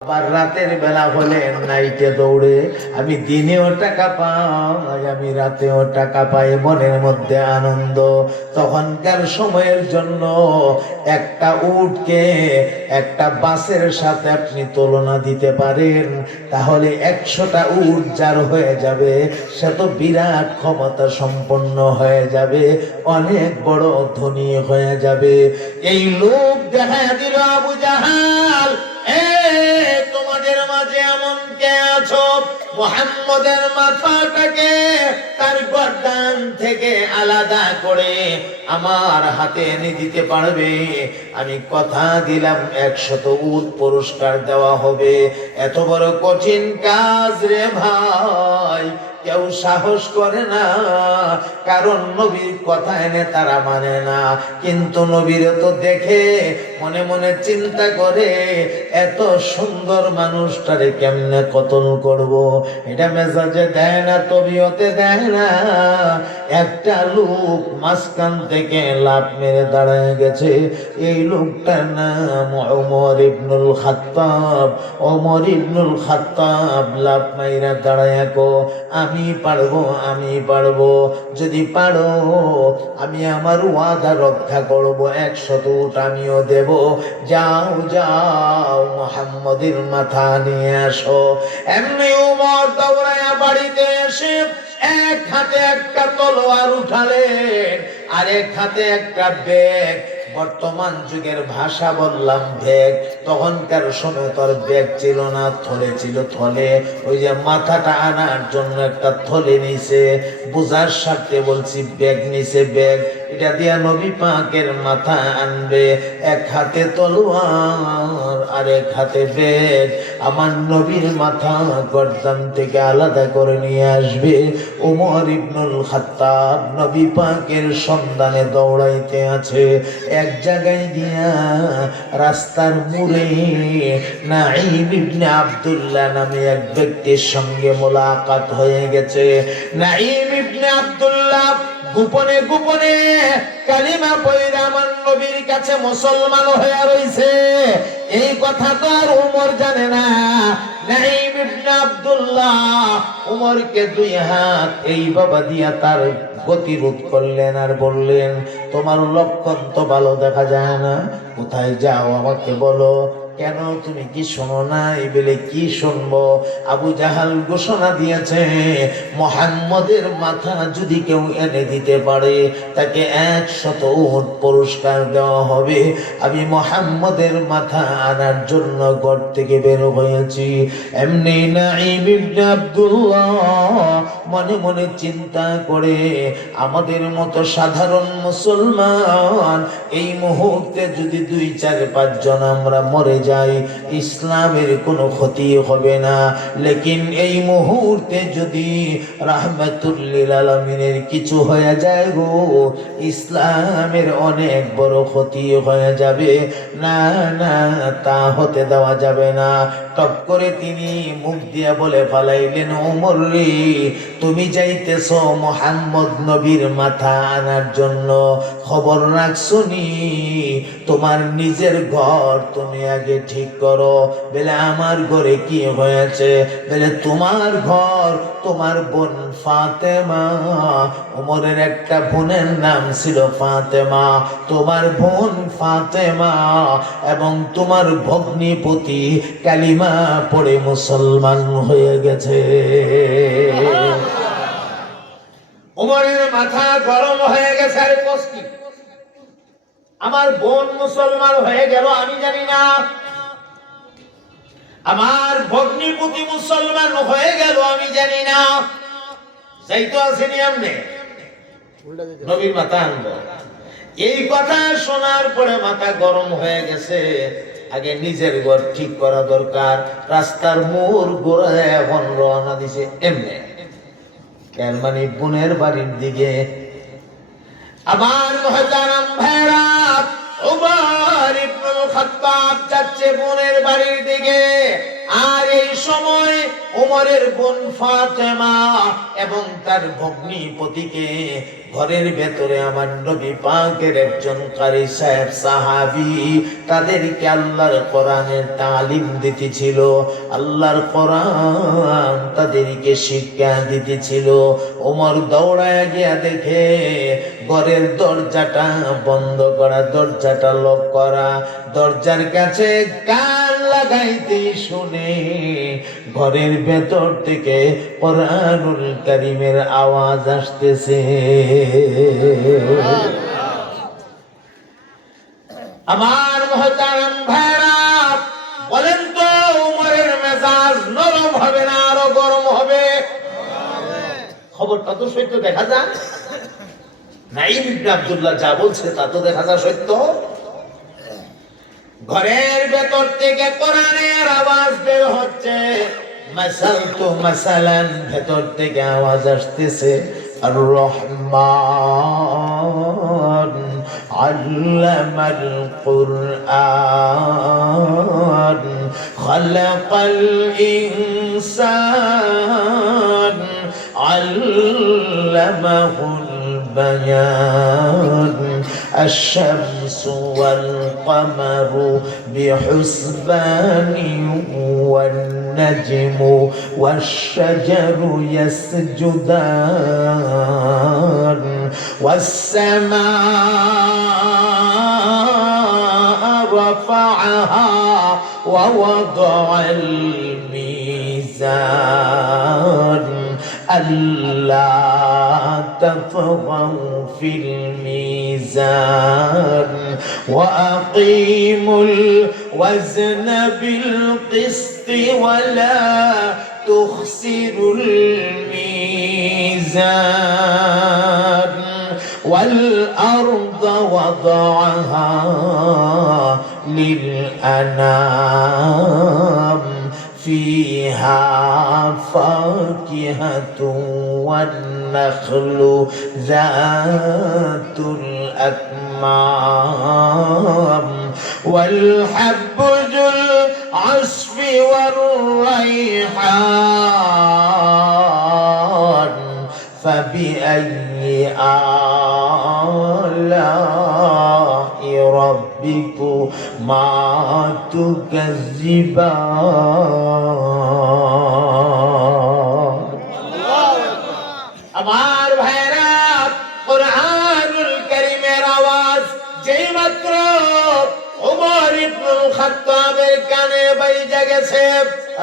আবার রাতের বেলা হলে নাইটে দৌড়ে আমি দিনেও টাকা পাই, আমি রাতেও টাকা পাই, মনের মধ্যে আনন্দ। তখনকার সময়ের জন্য একটা উটকে একটা বাসের সাথে আপনি তুলনা দিতে পারেন, তাহলে 100টা উট যার হয়ে যাবে সে তো বিরাট ক্ষমতা সম্পন্ন হয়ে যাবে, অনেক বড় ধনী হয়ে যাবে। এই লোক দেখা দিল আবু জাহাল, তোমাদের মাঝে এমন কে আছো মুহাম্মদের মাথাটাকে তার গর্দান থেকে আলাদা করে আমার হাতে এনে দিতে পারবে? আমি কথা দিলাম 100 উট পুরস্কার দেওয়া হবে। এত বড় কঠিন কাজ রে ভাই, কেউ সাহস করে না, কারণ নবীর কথা এনে তারা মানে না। কিন্তু নবীর তো দেখে মনে মনে চিন্তা করে, এত সুন্দর মানুষটারে কেমনে কতল করব। এটা মেজাজে দেয় না, তবিয়তে দেয় না। একটা লোক মাঝখান থেকে লাফ মেরে দাঁড়ায় গেছে। এই লোকটার নাম ওমর ইবনুল খাত্তাব। ওমর ইবনুল খাত্তাব লাফ মাইরা দাঁড়ায় কো, আমি পারবো, আমি পারবো, যদি পারো আমি আমার ওয়াদা রক্ষা করব, 100 উট আমিও দেব। যাও যাও মুহাম্মদের মাথা নিয়ে আসো। এমনি ওমর দৌড়ায়া বাড়িতে এসে এক হাতে একটা তলোয়ার উঠালেন, আরেক হাতে একটা ব্যাগ। বর্তমান যুগের ভাষা বললাম ব্যাগ, তখনকার সময় তোর ব্যাগ ছিল না, থলে ছিল। থলে ওই যে মাথাটা আনার জন্য একটা থলে নিছে, বুঝার স্বার্থে বলছি ব্যাগ নিছে, ব্যাগ। এটা দিয়া নবী পাকের মাথা আনবে, এক হাতে তলোয়ার আর এক হাতে ব্যাগ। আমার নবীর মাথা গর্দান থেকে আলাদা করে নিয়ে আসবে। ওমর ইবনুল খাত্তাব নবী পাকের সন্ধানে দৌড়াইতে আছে। এক জায়গায় গিয়া রাস্তার মোড়ে নাঈম ইবনে আব্দুল্লাহ নামে এক ব্যক্তির সঙ্গে মোলাকাত হয়ে গেছে। নাঈম ইবনে আব্দুল্লাহ গোপনে গোপনে কালিমা পয়রা আমার নবীর কাছে মুসলমান হয়ে রইছে। এই কথা তো আর ওমর জানে না। নাঈম ইবনে আব্দুল্লাহ ওমরকে 2 হাত এই বাবা দিয়া তার গতিরোধ করলেন আর বললেন, তোমার লক্ষণ তো ভালো দেখা যায় না, কোথায় যাও আমাকে বলো। কেন, তুমি কি শোনো না? এই বেলে কি শুনবো? আবু জাহাল ঘোষণা দিয়েছে, মুহাম্মদের মাথা যদি কেউ এনে দিতে পারে তাকে 100 উট পুরস্কার দেওয়া হবে। আমি মুহাম্মদের মাথা আনার জন্য ঘর থেকে বের হয়েছি। এমনি নাঈম ইবনে আব্দুল্লাহ মনে মনে চিন্তা করে, আমাদের মতো সাধারণ মুসলমান এই মুহূর্তে যদি 2-4-5 জন আমরা মরে যাই, ইসলামের কোনো ক্ষতি হবে না। লেকিন এই মুহূর্তে যদি রাহমাতুল লিল আলামিনের কিছু হয়ে যায় গো, ইসলামের অনেক বড় ক্ষতি হয়ে যাবে। না না, তা হতে দেওয়া যাবে না। টপ করে তিনি মুখ দিয়া বলে ফালাইলেন, ওমর রে, তুমি যাইতেছ মুহাম্মদ নবীর মাথা আনার জন্য, খবর রাখছো নি? তোমার নিজের ঘর তুমি আগে ঠিক করো। বলে আমার ঘরে কি হয়েছে? বলে তোমার ঘর, তোমার বোন ফাতেমা, ওমরের একটা বোনের নাম ছিল ফাতেমা, তোমার বোন ফাতেমা এবং তোমার ভগ্নিপতি কালিমা পড়ে মুসলমান হয়ে গেছে। ওমরের মাথা গরম হয়ে গেছে। আরে কষ্টি, আমার বোন মুসলমান হয়ে গেল আমি জানি না, আমার ভগ্নিপতি মুসলমান হয়ে গেল আমি জানি না, যাইতো আসেনি আমনে নবীর মাথা আনবো। এই কথা শোনার পরে মাথা গরম হয়ে গেছে। আগে নিজের ঘর ঠিক করা দরকার। রাস্তার মোড় ঘোরায় এখন রওনা দিছে এমনে, এর মানে বোনের বাড়ির দিকে। আমার মহতারাম ভাইরা, ওমর ইবনুল খাত্তাব যাচ্ছে বোনের বাড়ির দিকে। আর এই সময় ওমরের বোন ফাতেমা এবং তার ভগ্নিপতিকে ঘরের ভেতরে আমার নবী পাকের একজন কারি সাহেব সাহাবী তাদেরকে আল্লাহর কোরআনের তালিম দিতেছিল, আল্লাহর কোরআন তাদেরকে শিক্ষা দিতেছিল। ওমর দৌড়ায় গিয়া দেখে ঘরের দরজাটা বন্ধ করা, দরজাটা লক করা। দরজার কাছে কান লাগাইতে শুনে ঘরের ভেতর থেকে কোরআনুল কারীমের আওয়াজ আসতেছে। আমার মুহতারাম ভাইরা, বলেন তো উমরের মেজাজ নরম হবে না আরো গরম হবে? খবরটা তো সত্য দেখা যায়। নাঈম ইবনে আব্দুল্লাহ যা বলছে তা তো দেখা যায় সত্য। ঘরের ভেতর থেকে কোরআনের আওয়াজ বের হচ্ছে। মাসাল তো মাসালান, ভেতর থেকে আওয়াজ আসতেছে আর রহমান আল্লামাল কুরআন খালাকাল ইনসান আল্লামাহুল بيان الشمس والقمر بحسبان والنجم والشجر يسجدان والسماء رفعها ووضع الميزان ألا تطغوا في الميزان وأقيموا الوزن بالقسط ولا تخسروا الميزان والأرض وضعها للأنام فيها فاكهة والنخل ذات الأكمام والحب ذو العصف والريحان فبأي آلاء ربكما تكذبان। আমার ভাইরা, কোরআনুল কারীমের আওয়াজ যেই মাত্র ওমর ইবনুল খাত্তাবের কানে বাইজা গেছে,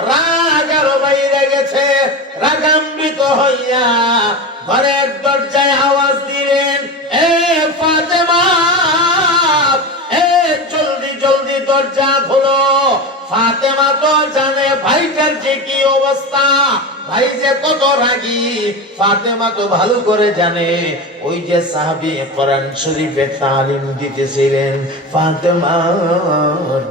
রাগ আরো বাইরে গেছে। রাগান্বিত হইয়া ঘরের দরজায় আওয়াজ দিলেন, এ ফাতেমা, এ জলদি জলদি দরজা খোলো। ফাতেমা তো জানে ভাইটার যে কি অবস্থা, ভাই যে কত রাগী, ফাতেমা তো ভালো করে জানে। ওই যে সাহাবী কোরআন শরীফে তালিম দিতেছিলেন, ফাতেমা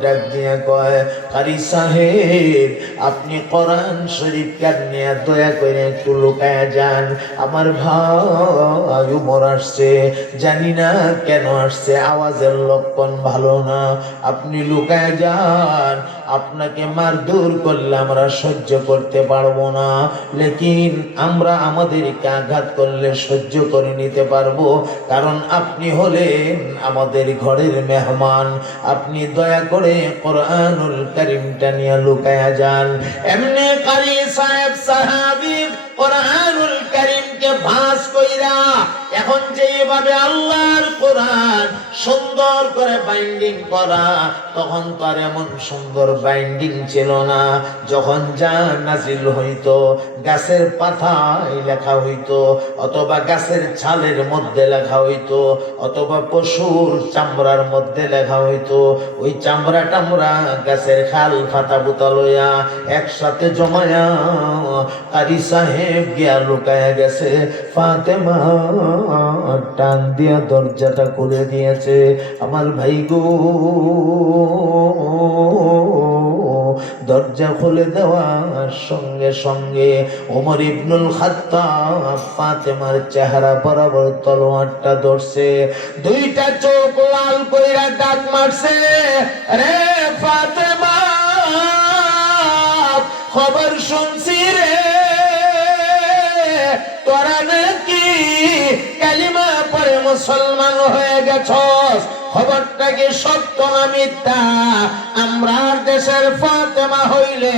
ডাক দিয়া কয়, কারি সাহেব আপনি কোরআন শরীফ কানে দয়া করে একটু লুকায়া যান। আমার ভাই উমর আসছে, জানি না কেন আসছে, আওয়াজের লক্ষণ ভালো না, আপনি লুকায়া যান। আপনাকে মারধর করলে আমরা সহ্য করতে পারবো না, লেকিন আমরা আমাদেরকে আঘাত করলে সহ্য করে নিতে পারবো, কারণ আপনি হলেন আমাদের ঘরের মেহমান। আপনি দয়া করে কোরআনুল কারীমটা নিয়ে লুকায়া যান। এমনি কারি সাহেব সাহাবী কোরআনুল কারীমকে ভাঁজ কইরা, এখন যেভাবে আল্লাহর কোরআন সুন্দর করে বাইন্ডিং করা, তখন তো আর এমন সুন্দর বাইন্ডিং ছিল না। যখন যা নাজিল হইতো গাছের পাতায় লেখা হইতো, অথবা গাছের ছালের মধ্যে লেখা হইতো, অথবা পশুর চামড়ার মধ্যে লেখা হইতো। ওই চামড়া টামড়া গাছের খাল ফাতা বুতা লইয়া একসাথে জমায়া কারি সাহেব গিয়া লুকায়া গেছে। ফাতেমা টান দিয়া দরজাটা খুলে দিয়েছে। আমার ভাই গো, দরজা খুলে দেওয়ার সঙ্গে সঙ্গে ওমর ইবনুল খাত্তাব ফাতেমার চেহারা বরাবর তলোয়ারটা ধরছে, দুইটা চোখ লাল কইরা ডাক মারছে, রে ফাতেমা, খবর শুনছি রে তোরা নাকি কালিমা পড়ে মুসলমান হয়ে গেছস, খবরটা কি সত্য না মিথ্যা? আমরা দেশের ফাতেমা হইলে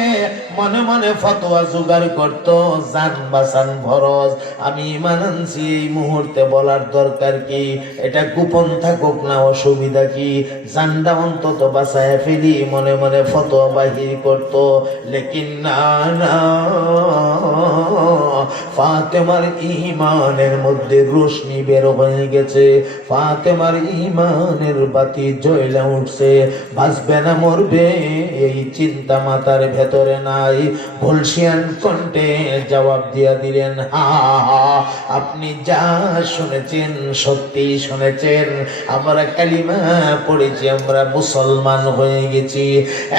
মনে মনে ফতোয়া জোগাড় করত, জান বাঁচান ফরজ। আমি ঈমান আনছি, এই মুহূর্তে বলার দরকার কি? এটা গোপন থাকুক না অসুবিধা কি? জানটা অন্তত বাঁচায় ফেলি, মনে মনে ফতোয়া বাহির করত। লেকিন না না, ফাতেমার ঈমানের মধ্যে রোশনি বের হয়ে গেছে, ফাতেমার ঈমানের বাতি জ্বলে উঠছে। বাঁচবে না মরবে এই চিন্তা মাথার ভেতরে নাই। ভুলসিয়ান কণ্ঠে জবাব দিয়া দিলেন, হা আপনি যা শুনেছেন সত্যি শুনেছেন, আমরা কালিমা পড়েছি, আমরা মুসলমান হয়ে গেছি।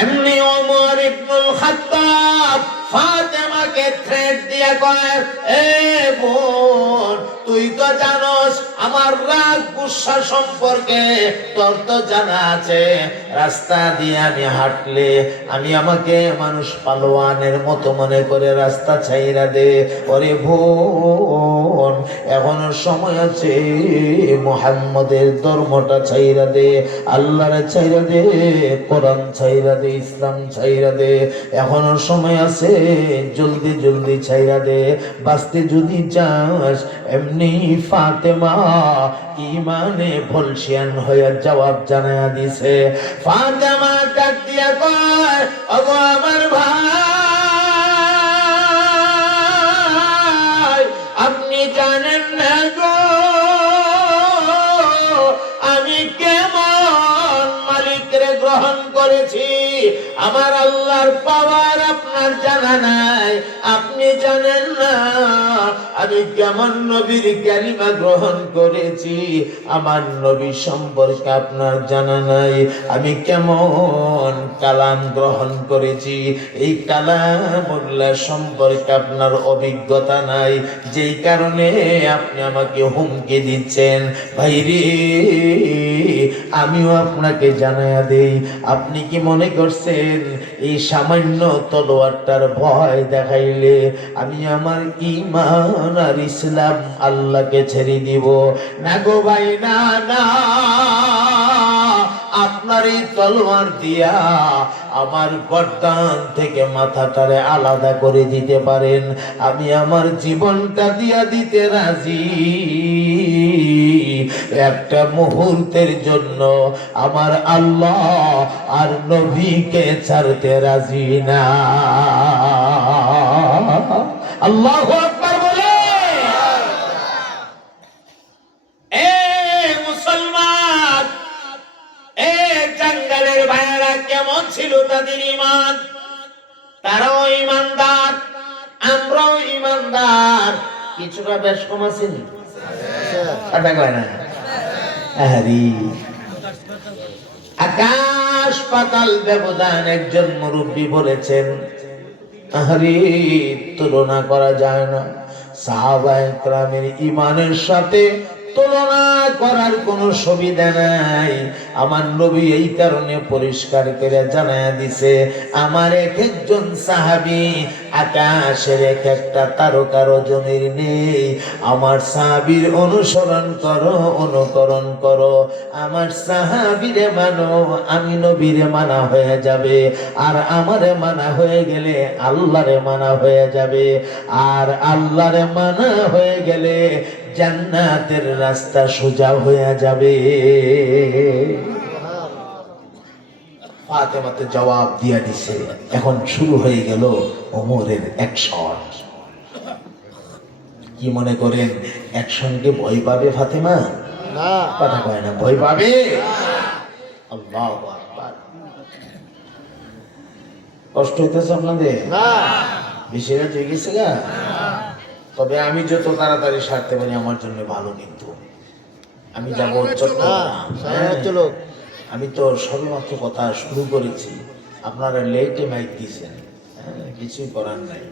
এমনি ওমর ইবনুল খাত্তাব ফাতেমাকে থ্রেট দিয়া কয়, এ বোন তুই তো জানোস আমার রাগ গুসা সম্পর্কে, তোর তো জানা আছে রাস্তা দিয়ে আমি হাঁটলে আমি আমাকে মানুষ পালোয়ানের মতো মনে করে রাস্তা ছাইরা দে। ওরে বোন এখনো সময় আছে, মুহাম্মদের ধর্মটা ছাইরা দে, আল্লাহরে ছাইরা দে, কোরআন ছাইরা দে, ইসলাম ছাইরা দে, এখনো সময় আছে, জলদি জলদি ছাইরা দে, বাঁচতে যদি চাস। এমনি ফাতেমা ঈমানে ভলসিয়ান হয়ে জবাব জানায়া দিছে। ফাতেমা ডাক দিয়া কয়, ওগো আমার ভাই, আপনি জানেন না গো আমি কেমন মালিকরে গ্রহণ করেছি, আমার আল্লাহর পাওয়ার আপনার জানা নাই, আপনি জানেন না আমি কেমন নবীর কালিমা গ্রহণ করেছি, আমার নবী সম্পর্কে আপনার জানা নাই, আমি কেমন কালাম গ্রহণ করেছি, এই কালামুল্লাহ সম্পর্কে আপনার অভিজ্ঞতা নাই, যেই কারণে আপনি আমাকে হুমকি দিচ্ছেন। ভাইরে আমিও আপনাকে জানায়া দেই, আপনি কি মনে করছেন এই সামান্য তলোয়ারটার ভয় দেখাইলে আমি আমার ঈমান আর ইসলাম আল্লাহকে ছেড়ে দিব? না গো ভাই, না না, আপনার এই তলোয়ার দিয়া আমার গর্দান থেকে মাথাটারে আলাদা করে দিতে পারেন, আমি আমার জীবনটা দিয়া দিতে রাজি, একটা মুহূর্তের জন্য আমার আল্লাহ আর নবীকে ছাড়তে রাজি না। আল্লাহু আকবার বলে। এ মুসলমান, এ জঙ্গলের ভাইয়েরা কেমন ছিল তাদের ঈমান? তারাও ঈমানদার, আমরাও ঈমানদার, কিছুটা বেশ কম আছে নি? কথা কয় না? আকাশ পাতাল ব্যবধান। একজন মুরব্বী বলেছেন, আহারে তুলনা করা যায় না, সাহাবায়ে কেরামের ঈমানের সাথে তুলনা করার কোনো সুবিধা নাই। আমার নবী এই কারণে পরিষ্কার করে জানায়া দিছে, আমার এক একজন সাহাবী আকাশের এক একটা তারকার ওজনের নেই। আমার সাহাবীর অনুসরণ করো, অনুকরণ করো, আমার সাহাবীরে মানো, আমি নবীরে মানা হয়ে যাবে, আর আমারে মানা হয়ে গেলে আল্লাহরে মানা হয়ে যাবে, আর আল্লাহরে মানা হয়ে গেলে জান্নাতের রাস্তা সোজা হয়ে যাবে। ফাতেমাতে জবাব দিয়া দিছে। এখন শুরু হয়ে গেল ওমরের অ্যাকশন। কি মনে করেন অ্যাকশনকে ভয় পাবে ফাতেমা? না, কথা কয় না, ভয় পাবে? আল্লাহু আকবার। কষ্ট হইতেছে আপনাদের? না, বেশি রাত হয়ে গেছে গা? তবে আমি যত তাড়াতাড়ি সারতে পারি আমার জন্য ভালো। কিন্তু আমি যাবো চট্টগ্রাম। আমি তো সবেমাত্র কথা শুরু করেছি, আপনারা লেটে মাইক দিয়েছেন, কিছুই করার নাই।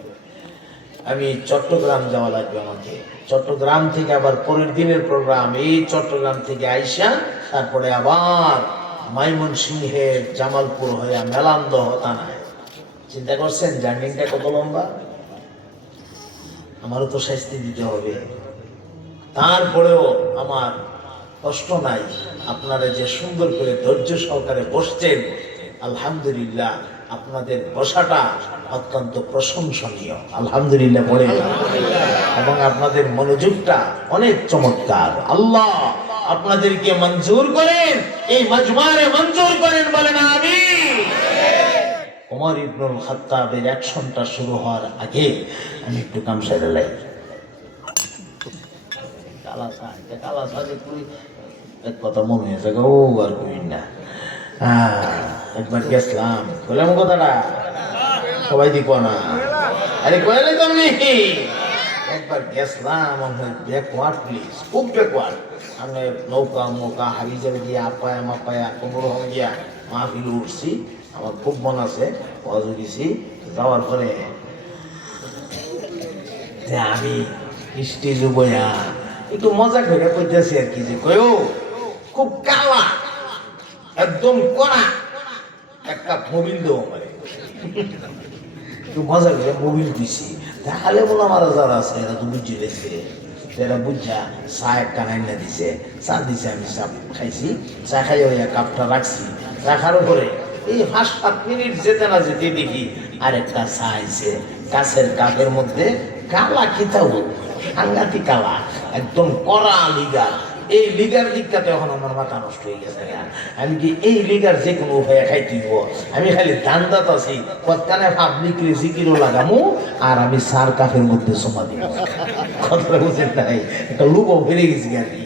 আমি চট্টগ্রাম যাওয়া লাগবে আমাকে। চট্টগ্রাম থেকে আবার পরের দিনের প্রোগ্রাম, এই চট্টগ্রাম থেকে আইসা তারপরে আবার ময়মনসিংহের জামালপুর হয়ে মেলান্দহ থানায় চিন্তা করছেন জার্নিটা কত লম্বা? আমারও তো শাস্তি দিতে হবে, তারপরেও আমার কষ্ট নাই। আপনারা যে সুন্দর করে ধৈর্য সহকারে বসছেন, আলহামদুলিল্লাহ, আপনাদের বসাটা অত্যন্ত প্রশংসনীয়, আলহামদুলিল্লাহ বলে, এবং আপনাদের মনোযোগটা অনেক চমৎকার। আল্লাহ আপনাদেরকে মঞ্জুর করেন, এই মাজমারে মঞ্জুর করেন, বলেন আমিন। ওমর ইবনুল খাত্তাবের অ্যাকশনটা শুরু হওয়ার আগে আমি একটু কাম সেরে লাই। এক কথা মনে হয়েছে, ও আর কই না। একবার গেছিলাম, বললাম কথাটা সবাই দিব না, আরে কইলে তো নেই। একবার গেছিলাম, ব্যাকওয়ার্ড প্লিজ, খুব ব্যাকওয়ার্ড। আমি নৌকা মৌকা হারিয়ে যাবে গিয়া আপায়া মাপায়া কোনো রকম গিয়া মাহফিল উঠছি। আমার খুব মন আছে, অজু দিছি, যাওয়ার পরে যে আমি স্টেজ বইয়া একটু মজা করে কইতেছি আর কি, যে কয়ও খুব কালা একদম কড়া এক কাপ মোবিল দেবো মানে, একটু মজা করে মোবিল দিছি। তাহলে বলো আমার যারা আছে এরা তো বুঝে গেছে, এরা বুঝা চা একটা নাইনা দিছে, চা দিছে, আমি চা খাইছি, চা খাই ওই কাপটা রাখছি, রাখার উপরে এই 5-7 মিনিট যেতে না যেতে দেখি আরেকটা চা আইছে কাছের কাপের মধ্যে, কালা খিতাও সাংঘাতিক কালা, একদম কড়া লিগার। এই লিগার দিকটাতে এখন আমার মাথা নষ্ট হয়ে গেছে। আমি কি এই লিগার যে কোনো উপায়ে খাইতে দিব? আমি খালি দান্দাত আছি, কতখানে পাবলিকলি জিকিরও লাগামু আর আমি সার কাপের মধ্যে সোমা দিব। কথাটা বুঝেন নাই? একটা লুকও বেড়ে গেছি আর কি,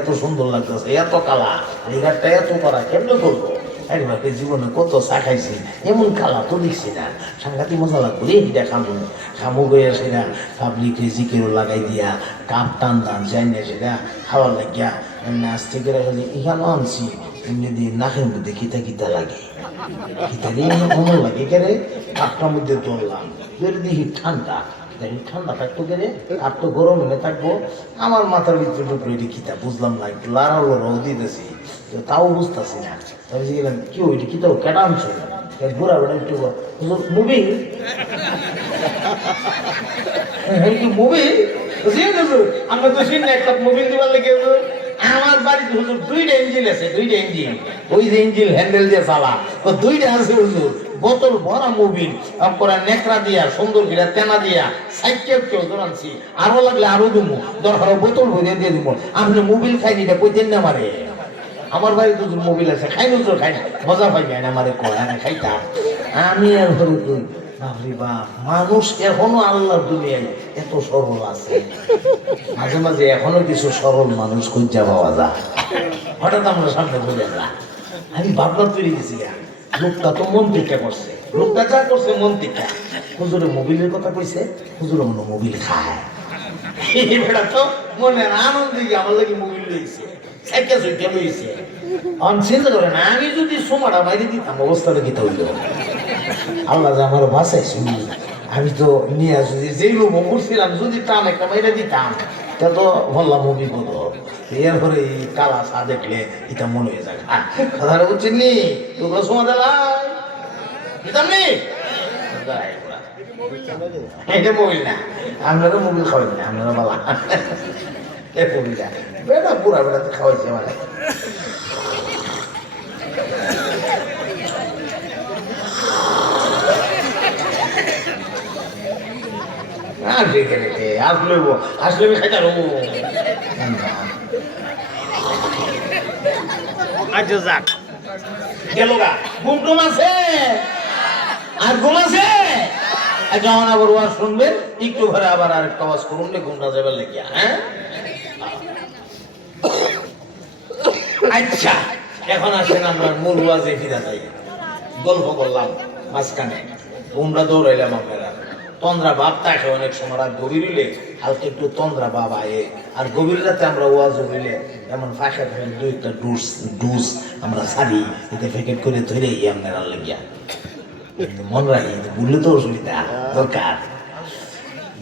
এত সুন্দর লাগতেছে, এত কালা লিগারটা, এত করা কেমনে করবো? একবার জীবনে কত চা খাইছি, এমন কালা তো দেখছি না, সাংঘাতিক মজা লাগবে। এইটা খামু খামু গিয়ে সেটা পাবলিকে জিকেরও লাগাই দিয়া কাপ টান টান যাই না, সেটা খাওয়ার লাগিয়া নাচতে গেলে খালি এখানে আনছি, এমনি দিয়ে নাকের মধ্যে কিতা কিতা লাগে, কিতা দিয়ে অমন লাগে কেরে। কাপটার মধ্যে ধরলাম, ধরে দেখি ঠান্ডা, ঠান্ডা থাকতো কেরে, আর তো গরম হলে থাকবো। আমার মাথার ভিতরে ঢুকলো, এটি কিতা বুঝলাম না, একটু লাড়াও লড়াও দিতেছি, তাও বুঝতেছি না। আমি গেলাম কি ওইটা কি তো কেটা আনছো? ঘোরা বেড়া একটু মুভি, মুভি আমরা তো শুনি একটা মোবিল দিবার লেগে। আমার বাড়িতে হুজুর 2টা ইঞ্জিন আছে, 2টা ইঞ্জিন, ওই যে ইঞ্জিন হ্যান্ডেল দিয়ে চালা, ও 2টা আছে হুজুর, বোতল ভরা মোবিল, করে নেকড়া দিয়া সুন্দর করে তেনা দিয়া সাইকেল কেউ আনছি, আরো লাগলে আরো দিবো, দরকার বোতল ভরে দিয়ে দিব। আপনি মোবিল খাইনি এটা কইতেন না মারে, আমার বাড়িতে তোর মোবিল আছে, খাই নজর খাই না, মজা পাই না, আমারে কয় না খাইতাম আমি। আর ধরে তুই বাপরে বাপ, মানুষ এখনো আল্লাহর দুনিয়ায় এত সরল আছে, মাঝে মাঝে এখনো কিছু সরল মানুষ খুঁজা পাওয়া যায়। হঠাৎ আমরা সামনে বলে না, আমি ভাবনা তৈরি গেছি, লোকটা তো মন থেকে করছে, লোকটা যা করছে মন থেকে। হুজুরে মোবিলের কথা কইছে, হুজুরে মনে মোবিল খায়, এটা তো মনে আনন্দ দিকে আমার লাগে মোবিল লইছে, আমি যদি সোমাটা বাইরে দিতাম অবস্থাটা কি হইল? আল্লাহ যে আমার বাঁচাইছি, আমি তো নিয়ে আসি যেই লোক করছিলাম, যদি টান একটা বাইরে দিতাম তা তো বললাম অভিজ্ঞত। এরপরে এই কালা চা দেখলে এটা মনে হয়ে যায়, কথাটা বুঝছেন নি? তোমরা সোমা দেলাই দিতাম নি, এটা মোবিল না, আপনারা মোবিল খাওয়াই না, আপনারা বলা বেটা পুরা বেড়াতে খাওয়াইছে মানে। আসলে আসলে খাইতে আচ্ছা যাক গেল গা, ঘুম টুম আছে আর ঘুম আছে। যখন আবার ওয়াজ শুনবেন একটু ঘরে আবার আরেকটা ওয়াজ করুন, ঘুমটা যাবে লেগে। হ্যাঁ আচ্ছা, এখন আসেন আমরা মূল ওয়াজে ফিরে যাই। গল্প করলাম মাঝখানে, ঘুমটা দৌড়াইলাম, আপনারা তন্দ্রা ভাব থাকে অনেক সময়, আর গভীর হইলে হালকা একটু তন্দ্রা ভাব আয়ে, আর গভীর রাতে আমরা ওয়াজ হইলে এমন ফাঁকা থাকে 2-1টা ডুস আমরা ছাড়ি, এতে প্যাকেট করে ধরে আপনারা লাগিয়া মন রাখি, বুঝলে তো অসুবিধা দরকার,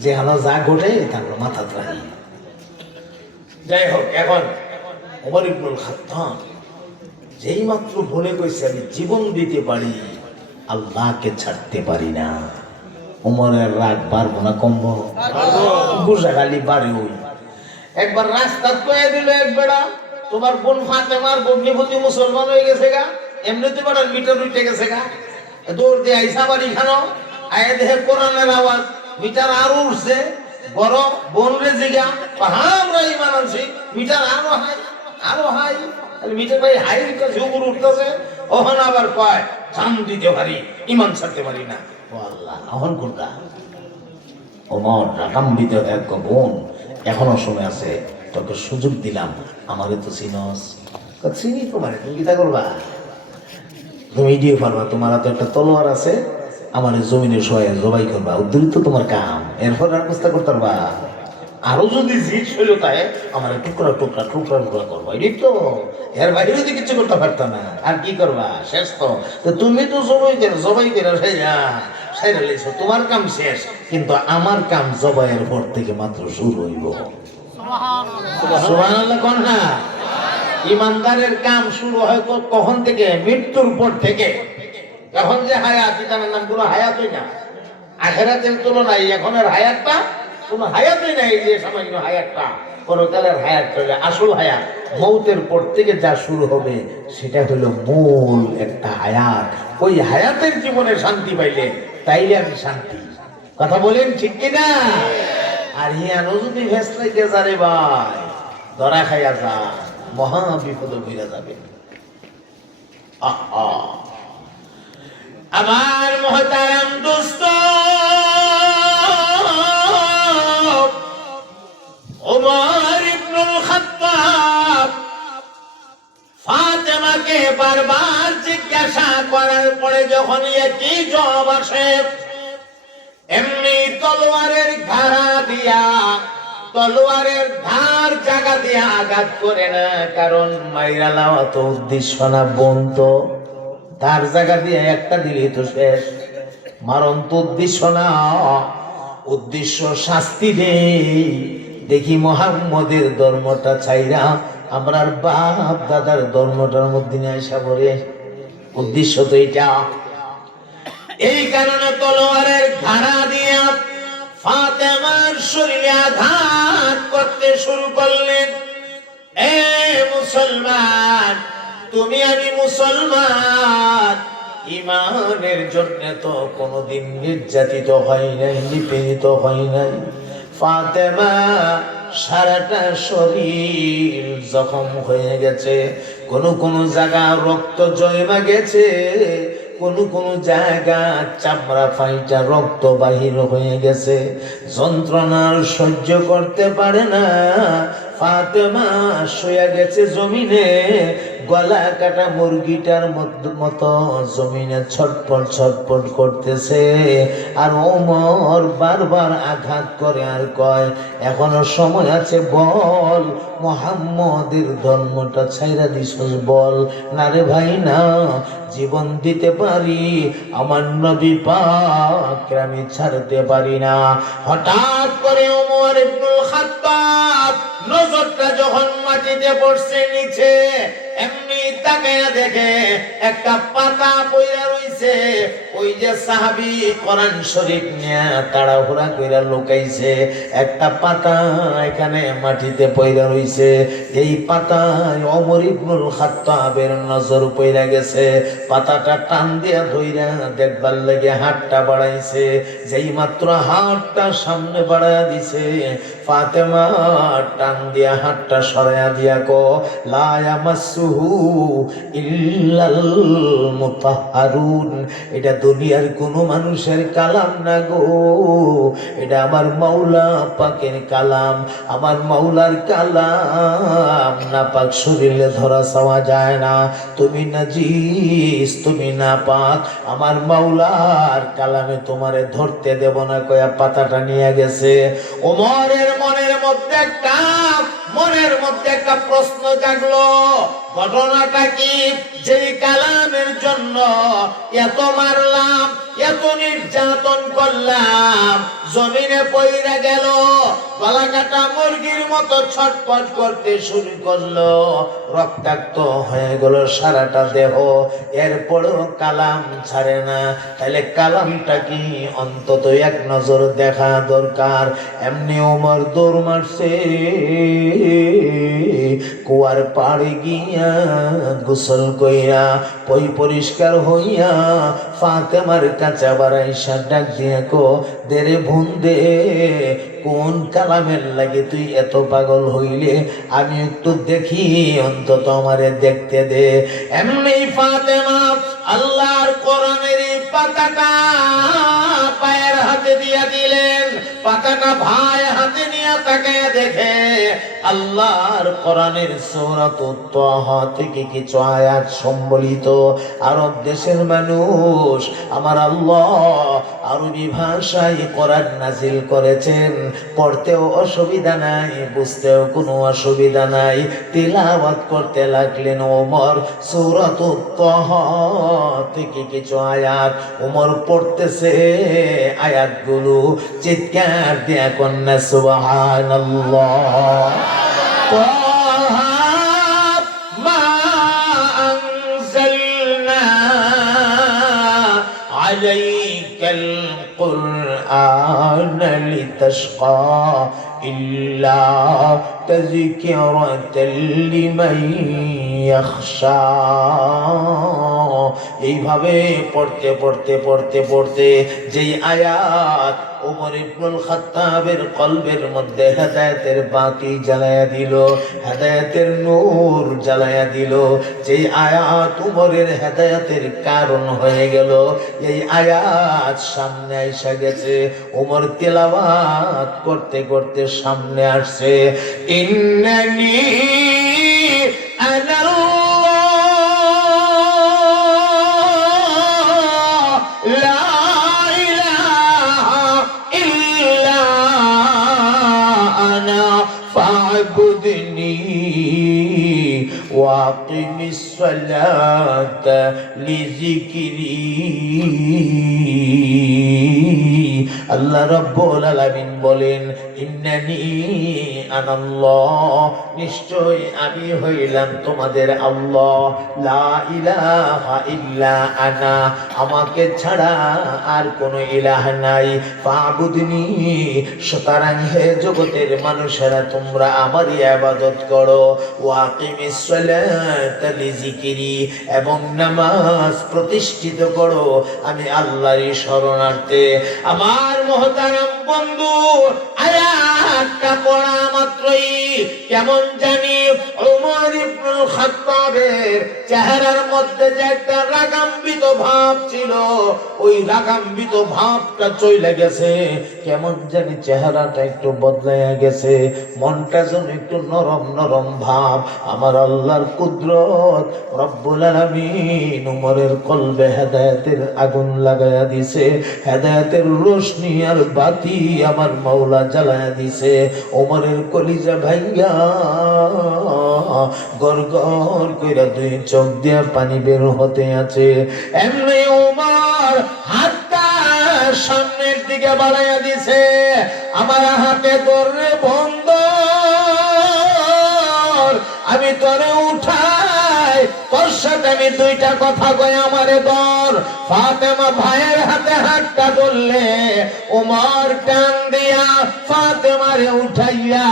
যে আমার যা ঘটে তা আমরা মাথা রাখি। যাই হোক, এখন ওমর ইবনুল খাত্তাব যেই মাত্র বলে কইছে আমি জীবন দিতে পারি, আল্লাহকে ছাড়তে পারি না। উমরের রাগ বাড়বো না কমবো? বুঝা খালি বাড়ে। ওই একবার রাস্তা কয়ে দিল এক বেড়া, তোমার বোন ফাতেমার বগ্নিপতি মুসলমান হয়ে গেছে গা, এমনিতে বেড়ার মিটার উঠে গেছে গা, দৌড় দিয়ে আইসা বাড়ি খানো আয় দেখে কোরআনের আওয়াজ, মিটার আরো উঠছে। বড় বোন রে জিগা, আমরা ইমান আনছি, মিটার আরো হাই আরো হাই, মিটার ভাই হাই কাছে উপর উঠতেছে। ওখানে আবার কয় জান দিতে পারি, ইমান ছাড়তে পারি না। ও আল্লাহ, আহ্বান করতা ওমর রাগাম্বিত এক বোন, এখনো সময় আছে, তোকে সুযোগ দিলাম, আমারে তো চিনস। চিনি তোমারে, তুমি কিতা করবা? তুমি দিয়ে পারবা, তোমার হাতে একটা তলোয়ার আছে, আমার জমিনের সহায় জবাই করবা, উদ্দৃত তোমার কাম, এরপর আর চেষ্টা করতে পারবা। আরো যদি জিনিস হইল তাই আমার টুকরা টুকরা টুকরা টুকরা করবো, এই তো এর বাইরে যদি কিছু করতে পারতো না, আর কি করবা? শেষ তো তুমি তো জবাই করে সাইরা লেছো, তোমার কাম শেষ, কিন্তু আমার কাম জবাইয়ের পর থেকে মাত্র শুরু হইব। সুবহানাল্লাহ কোন না? ইমানদারের কাম শুরু হয় কখন থেকে? মৃত্যুর পর থেকে। এখন যে হায়াত, ইতানের নামগুলো হায়াতই না, আখেরাতের তুলনায় এখনের হায়াতটা কোন হায়াতই নাই। যে সামান্য হায়াতটা পরকালের হায়াত চলে, আসল হায়াত মৌতের পর থেকে যা শুরু হবে সেটা হলো মূল একটা হায়াত। ওই হায়াতের জীবনে শান্তি পাইলে তাইলে আমি শান্তি। কথা বলেন ঠিক কিনা? আর হিয়ানো যদি ভেসলাইতে যারে ভাই ধরা খাইয়া যা, মহা বিপদ হইয়া যাবে। আমার মহতারাম দোস্ত, ওমর ইবনুল খাত্তাব ফাতেমাকে বারবার জিজ্ঞাসা করার পরে যখন একই জবাব আসে, এমনি তলোয়ারের ঘাড়া দিয়া, তলোয়ারের ধার জায়গা দিয়ে আঘাত করে না, কারণ মাইরা লাওয়া তো উদ্দেশ্য না, বোন তো ধার জায়গা দিয়ে একটা দিলে তো শেষ, মারণ তো উদ্দেশ্য না, উদ্দেশ্য শাস্তি দেই। দেখি মুহাম্মদের ধর্মটা ছাইরা আমরার বাপ দাদার ধর্মটার মধ্যে নিয়ে আসা পড়ে, উদ্দেশ্য তো এটা। এই কারণে তলোয়ারের ঘাড়া দিয়ে ফাতেমার শরীরে আঘাত করতে শুরু করলেন। এ মুসলমান, তুমি আমি মুসলমান, ইমানের জন্য তো কোনোদিন নির্যাতিত হয় নাই, নিপীড়িত হয় নাই। ফাতেমা সারাটা শরীর জখম হয়ে গেছে, কোন জায়গা রক্ত জমা গেছে, কোন জায়গা চামড়া ফাইটা রক্ত বাহির হয়ে গেছে। যন্ত্রণার সহ্য করতে পারে না ফাতেমা শুয়ে গেছে জমিনে, গলা কাটা মুরগিটার মতো জমিনে ছটপট ছটপট করতেছে। আর ওমর বারবার আঘাত করে আর কয়, এখনো সময় আছে, বল মুহাম্মদের ধর্মটা ছাইরা দিছস, বল। না রে ভাই না, জীবন দিতে পারি, আমার নবী পাক আমি ছাড়তে পারি না। হঠাৎ করে ওমর ইবনুল খাত্তাব নজরটা যখন মাটিতে পড়ছে নিচে, এমনি তাকায়া দেখে একটা পাতা পইরা রইছে। ওই যে সাহাবী কোরআন শরীফ নিয়ে তাড়াহুড়া কইরা লুকাইছে, একটা পাতা এখানে মাটিতে পইরা রইছে। এই পাতায় ওমর ইবনুল খাত্তাবের নজর পইরা গেছে। পাতাটা টান দিয়া ধইরা দেখবার লাগে হাতটা বাড়াইছে। যেই মাত্র হাতটা সামনে বাড়ায়া দিছে, ফাতেমা টান দিয়া হাতটা সরাইয়া দিয়া কো, লা ইয়ামাসসুহু ইল্লাল মুতাহহারুন। এটা দুনিয়ার কোনো মানুষের কালাম না গো, এটা আমার মাওলা পাকের কালাম। আমার মাওলার কালাম না পাক শরীরে ধরা চাওয়া যায় না। তুমি নাজিস, তুমি না পাক, আমার মাওলার কালামে তোমারে ধরতে দেব না কয়া পাতাটা নিয়ে গেছে। ওমরের মনের মধ্যে একটা প্রশ্ন জাগলো, ঘটনাটা কি? যে কালামের জন্য এত মারলাম, এত নির্যাতন করলাম, জমিনে পইরা গেল, গলা কাটা মুরগির মতো ছটফট করতে শুরু করলো, রক্তাক্ত হয়ে গেল সারাটা দেহ, এরপরেও কালাম ছাড়ে না। তাহলে কালামটা কি অন্তত এক নজর দেখা দরকার। এমনি ওমর দৌড় মারছে, কুয়ার পাড়ে গিয়া গোসল কইরা পরিষ্কার হইয়া ফাতেমার কাছে আবার আইসা ডাক দিয়া কো, দেরে বোন দে, কোন কালামের লাগে তুই এত পাগল হইলে, আমি একটু দেখি, অন্তত আমারে দেখতে দে। এমনি ফাতেমা আল্লাহর কোরআনের পাতাটা পায়ের হাতে দিয়া দিলেন। পাতাটা ভাই হাতে নিয়ে তাকায় দেখে আল্লাহর কোরআনের সূরাতুত তাহা থেকে কিছু আয়াত সম্বলিত। আরব দেশের মানুষ, আমার আল্লাহ আরবি ভাষায় কোরআন নাজিল করেছেন, পড়তেও অসুবিধা নাই, বুঝতেও কোনো অসুবিধা নাই। তিলাওয়াত করতে লাগলেন ওমর সূরাতুত তাহা থেকে কিছু আয়াত। ওমর পড়তেছে আয়াতগুলো, চিৎকার দিয়া কন্যা সুবহানাল্লাহ। তাহা মা আনজালনা আলাইকাল কুরআন লিতাশকা ইল্লা তাযকিরাতাল লিমান ইয়াখশা। এইভাবে পড়তে পড়তে পড়তে পড়তে যেই আয়াত ওমর ইবনুল খাত্তাবের কলবের মধ্যে হেদায়েতের বাতি জ্বালায়া দিল, হেদায়েতের নূর জ্বালায়া দিল, যেই আয়াত ওমরের হেদায়েতের কারণ হয়ে গেল, এই আয়াত সামনে আইসা গেছে। ওমর তেলাওয়াত করতে করতে সামনে আসছে, ইন্নানি واقم الصلاة لذكري। আল্লাহ রাব্বুল আলামিন বলেন, ইন্নানি আনাল্লাহ, নিশ্চয় আমি হইলাম তোমাদের আল্লাহ, লা ইলাহা ইল্লা আনা, আমাকে ছাড়া আর কোনো ইলাহ নাই, ফাবুদনি, সুতরাং হে জগতের মানুষেরা তোমরা আমারই ইবাদত করো, ওয়াকিমিস সালাতা লিযিকরি, এবং নামাজ প্রতিষ্ঠিত করো আমি আল্লাহরই শরণার্থে। আমার মহতারাম বন্ধু, আয়াতটা পড়া মাত্রই কেমন জানি ওমর ইবনুল খাত্তাবের চেহারার মধ্যে যে একটা রাগান্বিত ভাব ছিল, ওই রাগান্বিত ভাবটা চলে গেছে। কেমন জানি চেহারাটা একটু বদলাইয়া গেছে, মনটা যেন একটু নরম নরম ভাব। আমার আল্লাহর কুদরত রব্বুল আলামিন ওমরের কলবে হেদায়েতের আগুন লাগায়া দিছে, হেদায়েতের রোশনি আর বাতি আমার মাওলা জ্বালায়া দিছে। ওমরের কলিজা ভাইয়া গড়গড় কইরা দুই চোখ দিয়া পানি বের হতে আছে। এমনি ওমর হাতটা সামনের দিকে বাড়াইয়া দিছে, আমার হাতে ধরে বন্ধ, আমি তোরে উঠাই, তোর সাথে আমি দুইটা কথা কই, আমারে ধর। ফাতেমা ভাইয়ের হাতে হাতটা ধরলে ওমর টান দিয়া ফাতেমারে উঠাইয়া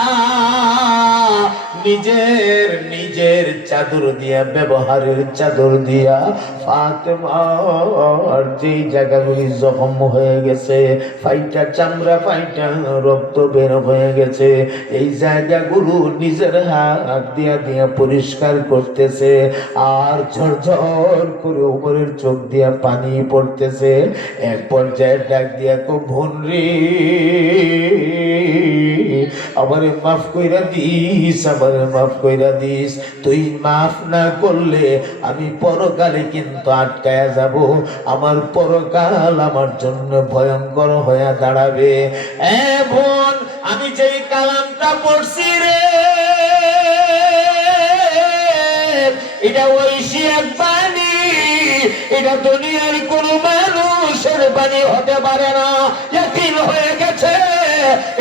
নিজের চাদর দিয়া, ব্যবহারের চাদর দিয়া ফাতেমার যেই জায়গাগুলি জখম হয়ে গেছে, ফাইটা চামড়া ফাইটা রক্ত বের হয়ে গেছে, এই জায়গাগুলো নিজের হাত দিয়া দিয়া পরিষ্কার করতেছে, আর ঝরঝর করে উপরের চোখ দিয়া পানি পড়তেছে। এক পর্যায়ে ডাক দিয়া কো, ভনরি আমারে মাফ কইরা দিস, আমারে মাফ কইরা দিস, তুই মাফ না করলে আমি পরকালে কিন্তু আটকায়া যাব, আমার পরকাল আমার জন্য ভয়ঙ্কর হয়ে দাঁড়াবে। এ বোন, আমি যেই কালামটা পড়ছি রে, এটা ঐশী এক বাণী, এটা দুনিয়ার কোন মানুষের বাণী হতে পারে না, ইয়াকিন হয়ে গেছে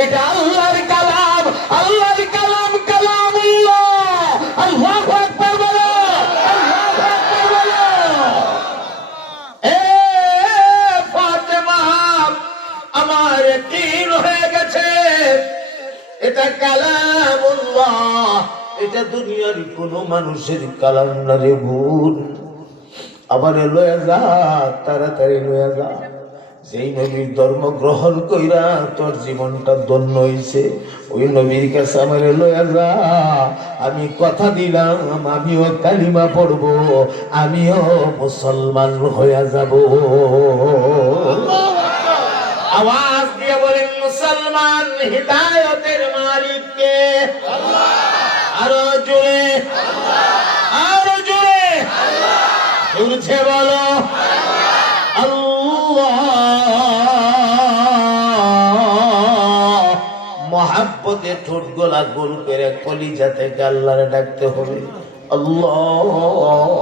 এটা আল্লাহর কালাম, আল্লাহর কালাম, কালামুল্লাহ। আল্লাহু আকবার বলো, আল্লাহু আকবার বলো। এ ফাতেমা, আমার ইয়াকিন হয়ে গেছে এটা কালামুল্লাহ, এটা দুনিয়ার কোন মানুষের কালাম না রে বোন। আবার লয়া যা, তাড়াতাড়ি লয়া যা। যেই নবীর ধর্ম গ্রহণ কইরা তোর জীবনটা ধন্য হইছে, ওই নবীর কাছে আমার লয়া যা। আমি কথা দিলাম, আমিও কালিমা পড়বো, আমিও মুসলমান হইয়া যাব। আওয়াজ দিয়ে বলেন মুসলমান হিদায়াতের মালিক কে? আল্লাহ। আরো জোরে, আরো জোরে, জোরে বলো আল্লাহ। মহাব্বতে ঠোঁট গোলা গোল করে কলিজা থেকে আল্লাহরে ডাকতে হবে। আল্লাহ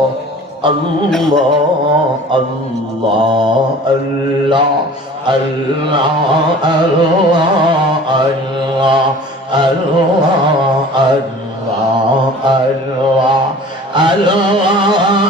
আল্লাহ আল্লাহ আল্লাহ আল্লাহ আল্লাহ আল্লাহ আল্লাহ আল্লাহ আল্লাহ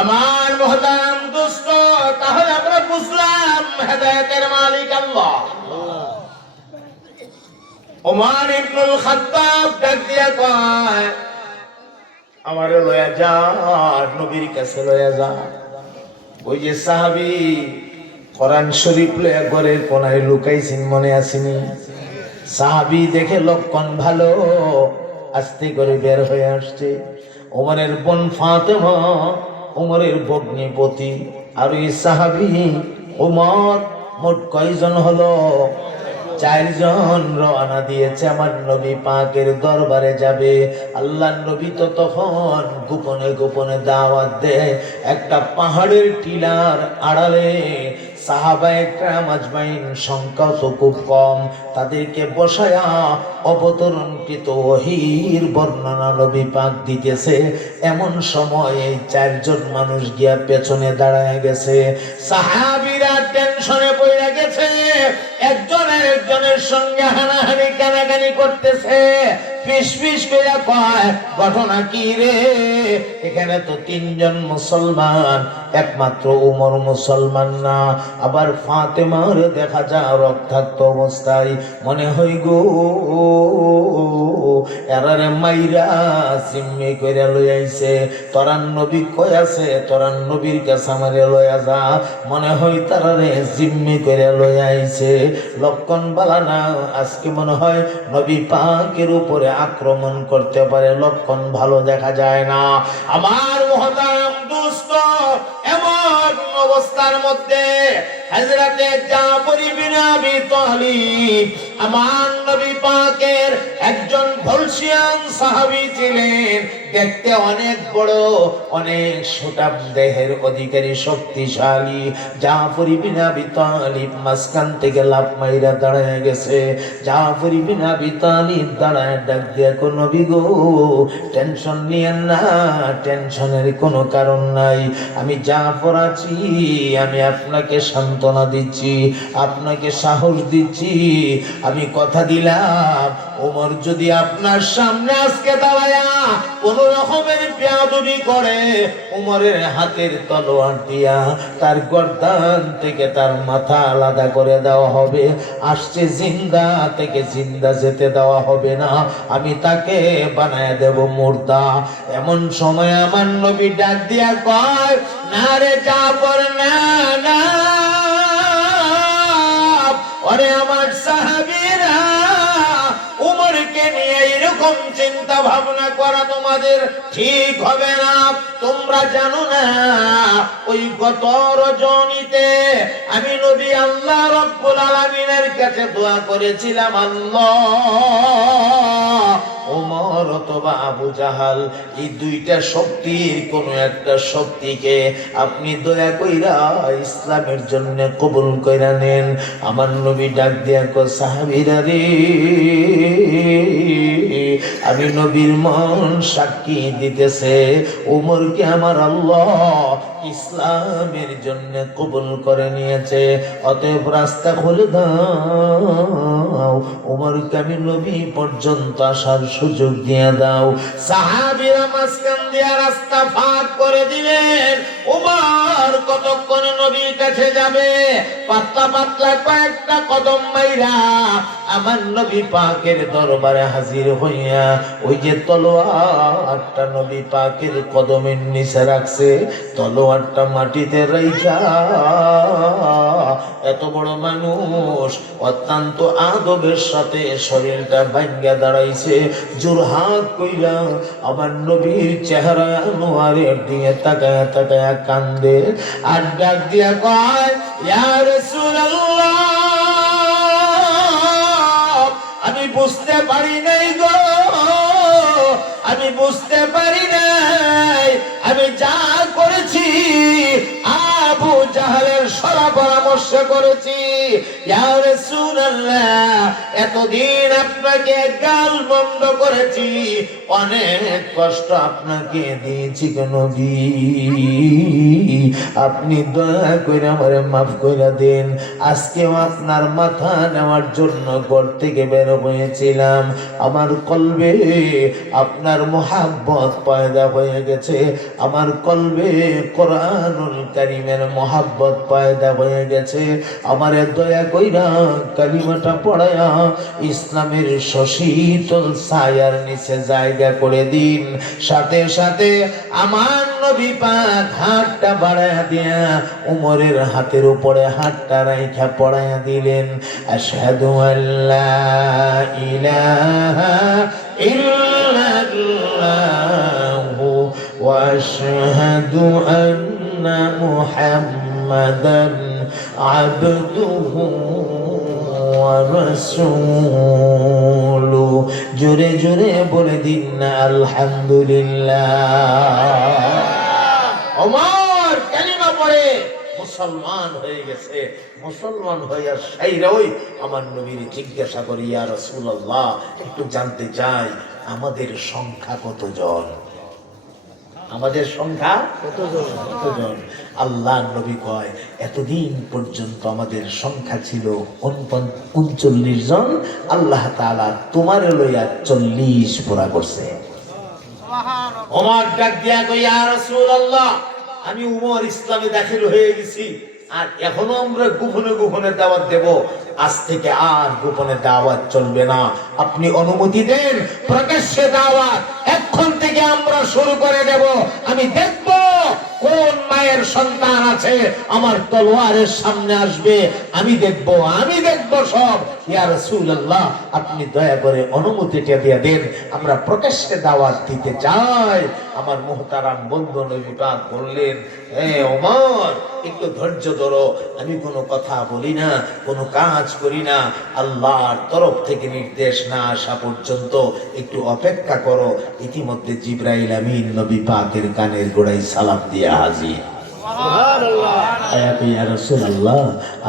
আমার মহতারাম দোস্ত, তাহলে আমরা বুঝলাম হেদায়েতের মালিক আল্লাহ। ওমর ইবনুল খাত্তাব ডাক দিয়া কয়, আমারে লয়া যা, নবীর কাছে লয়া যা। ওই যে সাহাবী কোরআন শরীফ লয়া ঘরের কোনায় লুকাইছেন, মনে আসেনি? সাহাবী দেখে লক্ষণ ভালো, আস্তে করে বের হয়ে আসছে। ওমরের বোন ফাতেমা, ওমরের ভগ্নিপতি, আর এই সাহাবী ওমর, মোট কয়জন হলো? 4 জন রওনা দিয়েছে আমার নবী পাকের দরবারে যাবে। আল্লাহর নবী তো তখন গোপনে গোপনে দাওয়াত দেয় একটা পাহাড়ের টিলার আড়ালে। সাহাবায়ে কেরাম আজমাইন সংখ্যা তো খুব কম, তাদেরকে বসায়া অবতরণকৃত ওহীর বর্ণনা নবী পাক দিতেছে। এমন সময় এই 4 জন মানুষ গিয়া পেছনে দাঁড়ায় গেছে। সাহাবীরা টেনশনে পড়ে গেছে, একজন আরেকজনের সঙ্গে হানাহানি কানাকানি করতেছে। ফিস ফিস করে কয়, ঘটনা কি রে? এখানে তো 3 জন মুসলমান, একমাত্র ওমর মুসলমান না। আবার ফাতেমার দেখা যায় রক্তাক্ত অবস্থায়। মনে হয় গো এরারে মাইরা জিম্মি কইরা লই আইছে। তোরান নবী কই আছে? তোরান নবীর কাছে আমারে লইয়া যা। মনে হয় তারারে জিম্মি কইরা লই আইছে। লক্ষণ বালা না, আজকে মনে হয় নবী পাকের উপরে আক্রমণ করতে পারে, লক্ষণ ভালো দেখা যায় না। আমার মুহতারাম দোস্ত, এমন অবস্থার মধ্যে হযরতে জাফর ইবনে আবি তালিব আমার নবী পাকের একজন ভলসিয়ান সাহাবী ছিলেন। দেখতে অনেক বড়, অনেক সুঠাম দেহের অধিকারী, শক্তিশালী। জাফর ইবনে আবি তালিব মাঝখান থেকে লাফ মাইরা দাঁড়ায় গেছে। জাফর ইবনে আবি তালিব দাঁড়ায় ডাক দিয়া কো, নবী গো, টেনশন নিয়েন না, টেনশনের কোনো কারণ নাই। আমি জাফর আছি, আমি আপনাকে সান্ত্বনা দিচ্ছি, আপনাকে সাহস দিচ্ছি। আমি কথা দিলাম, ওমর যদি আপনার সামনে আজকে দাঁড়ায়া কোন রকমের বেয়াদবি করে, ওমরের হাতের তলোয়ার দিয়া তার গর্দান থেকে তার মাথা আলাদা করে দেওয়া হবে। আসছে জিন্দা থেকে জিন্দা যেতে দেওয়া হবে না, আমি তাকে বানায় দেব মুর্দা। এমন সময় আমার নবী ডাক দিয়া কয়, না রে জাফর, না না, ওরে আমার সাহাবীরা, উমরকে নিয়ে এরকম চিন্তা ভাবনা করা তোমাদের ঠিক হবে না। তোমরা জানো না, ওই গত রজনীতে আমি নবী আল্লাহ রাব্বুল আলামিনের কাছে দোয়া করেছিলাম, আল্লাহ, ওমর অথবা আবু জাহাল, এই দুইটা শক্তির কোন একটা শক্তিকে আপনি দয়া কইরা ইসলামের জন্য কবুল কইরা নেন। আমার নবী ডাক দিয়া কয়, সাহাবীরা রে, আমি নবীর মন সাক্ষী দিতেছে, ওমরকে আমার আল্লাহ ইসলামের জন্য কবুল করে নিয়েছে। অতএব রাস্তা খুলে দাও, ওমরকে আমি নবী পর্যন্ত আসার সুযোগ দিয়ে দাও। সাহাবীরা মাঝখান দিয়া রাস্তা ফাঁক করে দিলেন। ওমর কতক্ষণ নবীর কাছে যাবে? পাতলা পাতলা কয়েকটা কদম মাইরা আমার নবী পাকের দরবারে হাজির হইয়া ওই যে তলোয়ারটা নবী পাকের কদমের নিচে রাখছে, তলোয়ারটা মাটিতে রাইখা এত বড় মানুষ অত্যন্ত আদবের সাথে শরীরটা ভাঙ্গা দাঁড়াইছে, জোরহাত কইরা আমার নবীর চেহারা নোয়ারের দিয়ে তাকায়া তাকায়া কান্দে আর ডাক দিয়া কয়, ইয়া রাসূলুল্লাহ, আমি বুঝতে পারি নাই গো, আমি বুঝতে পারি নাই, আমি যা করেছি আবু জাহালের সরা পরামর্শ করেছি। ইয়া রাসূলুল্লাহ, এতদিন আপনাকে গাল বন্ধ করেছি, অনেক কষ্ট আপনাকে দিয়েছি কেন নবী, আপনি দয়া করে আমারে মাফ করে দেন। আজকেও আপনার মাথা নেওয়ার জন্য ঘর থেকে বের হয়েছিলাম, আমার কলবে আপনার মোহাব্বত পয়দা হয়ে গেছে, আমার কলবে কোরআনুল কারীমের মোহাব্বত পয়দা হয়ে গেছে। গেছে, আমারে দয়া কইরা কালিমাটা পড়ায়া ইসলামের শীতল ছায়ার নিচে জায়গা করে দিন। সাথে সাথে আমার নবী পাক হাতটা বাড়ায়া দিয়া উমরের হাতের উপরে হাতটা রাইখা পড়ায়া দিলেন, আশহাদু আল্লা ইলাহা ইল্লাল্লাহু ওয়া আশহাদু আন্না মুহাম্মাদান আবদুহু ওয়া রাসূলুহু। জোরে জোরে বলে দিন না আলহামদুলিল্লাহ। ওমর কালিমা পড়ে মুসলমান হয়ে গেছে। মুসলমান হইয়া সাইরাই আমার নবীর জিজ্ঞাসা করি, ইয়া রাসূলুল্লাহ, একটু জানতে চাই আমাদের সংখ্যা কতজন? আমাদের সংখ্যা কতজন? আল্লাহ নবী কয়, এতদিন পর্যন্ত আমাদের সংখ্যা ছিল 39 জন। আল্লাহ তাআলা তোমার লইয়া 40 পুরা করছে। ওমর ডাক দিয়া কই, ইয়া রাসূলুল্লাহ, আমি উমর ইসলামে দাখিল হয়ে গেছি, আর এখনো আমরা গোপনে গোপনে দাওয়াত দেব। আজ থেকে আর গোপনে দাওয়াত চলবে না, আপনি অনুমতি দেন প্রকাশ্যে দাওয়াত এখন থেকে আমরা শুরু করে দেব। আমি দেখব কোন মায়ের সন্তান আছে আমার তলোয়ারের সামনে আসবে, আমি দেখব সব। ইয়া রাসূলুল্লাহ, আপনি দয়া করে অনুমতিটা দিয়ে দেন, আমরা প্রকাশ্যে দাওয়াত দিতে চাই। আমার মুহতারাম বন্ধু নবী পাক বললেন, হে ওমর, একটু ধৈর্য ধরো, আমি কোনো কথা বলি না, কোনো কাজ করি না, আল্লাহর তরফ থেকে নির্দেশ না আসা পর্যন্ত একটু অপেক্ষা করো। ইতিমধ্যে জিবরাইল আমিন নবী পাকের কানের গোড়ায় সালাম দিয়ে হাজির। ইয়া রাসূলুল্লাহ,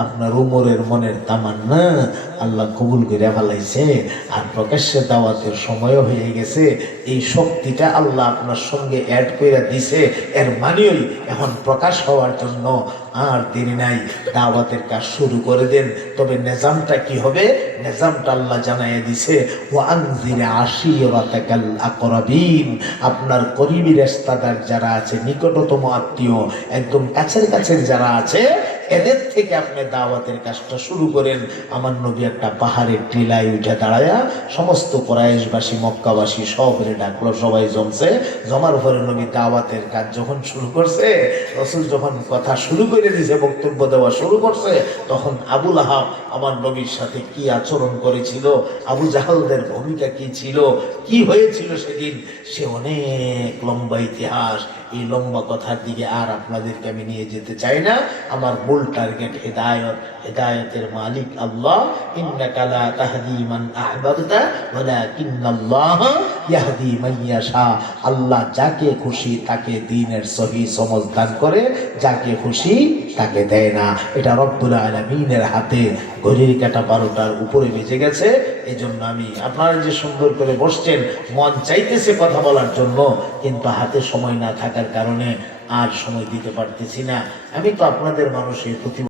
আপনার উমরের মনের তামান্না আল্লাহ কবুল করে ফেলাইছে, আর প্রকাশ্যে দাওয়াতের সময় হয়ে গেছে। এই শক্তিটা আল্লাহ আপনার সঙ্গে অ্যাড করে দিছে, এর মানেই এখন প্রকাশ হওয়ার জন্য আর দেরি নাই, দাওয়াতের কাজ শুরু করে দেন। তবে নিজামটা কি হবে? নিজামটা আল্লাহ জানাইয়া দিছে, ওয়া আনজির আশিরাতাকাল আকরাবিন, আপনার করিবি রিশতেদার যারা আছে, নিকটতম আত্মীয়, একদম কাছের কাছের যারা আছে, এদের থেকে আপনি দাওয়াতের কাজটা শুরু করেন। আমার নবী একটা পাহাড়ের টিলায় উঠে দাঁড়ায়া সমস্ত কুরাইশবাসী মক্কাবাসী সবরে ডাকলো, সবাই জমছে। জমার পরে নবী দাওয়াতের কাজ যখন শুরু করছে, রাসূল যখন কথা শুরু করে দিয়েছে, বক্তব্য দেওয়া শুরু করছে, তখন আবু লাহাব আমার নবীর সাথে কি আচরণ করেছিল, আবু জাহালদের ভূমিকা কি ছিল, কি হয়েছিল সেদিন, সে অনেক লম্বা ইতিহাস। এই লম্বা কথার দিকে আর আপনাদেরকে আমি নিয়ে যেতে চাই না। আমার মূল টার্গেট হেদায়েত, হেদায়েতের মালিক আল্লাহ। ইন্নাকা লা তাহদি মান আহবাবতা ওয়ালাকিন্নাল্লাহ ইয়াহদি মান ইয়াশা। আল্লাহ যাকে খুশি তাকে দ্বীনের সহি সমঝ দান করে, যাকে খুশি তাকে দেয় না। এটা রব্বুল আলামিনের হাতে। ঘড়ির কাঁটা 12টার উপরে বেজে গেছে। এই জন্য আমি, আপনারা যে সুন্দর করে বসছেন, মন চাইতেছে কথা বলার জন্য, কিন্তু হাতে সময় না থাকার কারণে আর সময় দিতে পারতেছি না। আমি তো আপনাদের মানুষের প্রতি